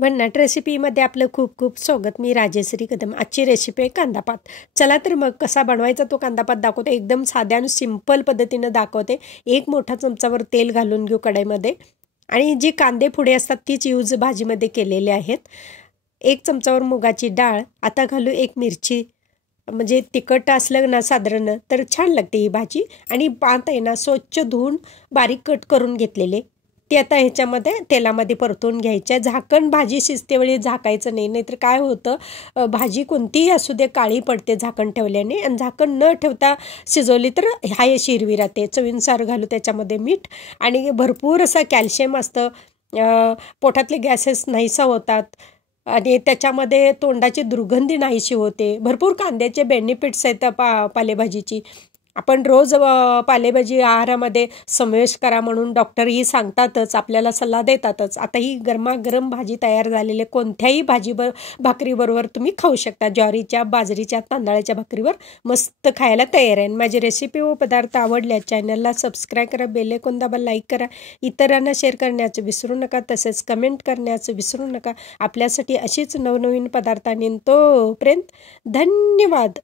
भन्नाट रेसिपीमध्ये आपलं खूप खूप स्वागत. मी राजेश्री कदम. आजची रेसिपी आहे कांदापात. चला तर मग कसा बनवायचा तो कांदापात दाखवते. एकदम साध्या आणि सिंपल पद्धतीनं दाखवते. एक मोठा चमचावर तेल घालून घेऊ कढईमध्ये आणि जी कांदे पुढे असतात तीच यूज भाजीमध्ये केलेले आहेत. एक चमचावर मुगाची डाळ. आता घालू एक मिरची, म्हणजे तिखट असलं ना साधारण तर छान लागते ही भाजी. आणि पात आहे ना स्वच्छ धुवून बारीक कट करून घेतलेले ते आता ह्याच्यामध्ये तेलामध्ये परतून घ्यायच्या. झाकण भाजी शिजतेवेळी झाकायचं नाही, नाहीतर काय होतं भाजी कोणतीही असू दे काळी पडते झाकण ठेवल्याने. आणि झाकण न ठेवता शिजवली तर हाय अशी हिरवी राहते. चवीनुसार घालू त्याच्यामध्ये मीठ. आणि भरपूर असं कॅल्शियम असतं. पोटातले गॅसेस नाहीसा होतात आणि त्याच्यामध्ये तोंडाची दुर्गंधी नाहीशी होते. भरपूर कांद्याचे बेनिफिट्स आहेत पालेभाजीची. आपण रोज पालेभाजी आहारामध्ये समावेश करा म्हणून डॉक्टरही सांगतातच, आपल्याला सल्ला देतातच. आता ही गरमागरम भाजी तयार झालेली कोणत्याही भाकरीबरोबर तुम्ही खाऊ शकता. ज्वारीच्या, बाजरीच्या, तांदळाच्या भाकरीवर मस्त खायला तयार आहे. माझी रेसिपी व पदार्थ आवडल्या चॅनलला सबस्क्राईब करा, बेल आयकॉन दाबा, लाईक करा, इतरांना शेअर करण्याचं विसरू नका, तसेच कमेंट करण्याचं विसरू नका. आपल्यासाठी अशीच नवनवीन पदार्थांनी तोपर्यंत धन्यवाद.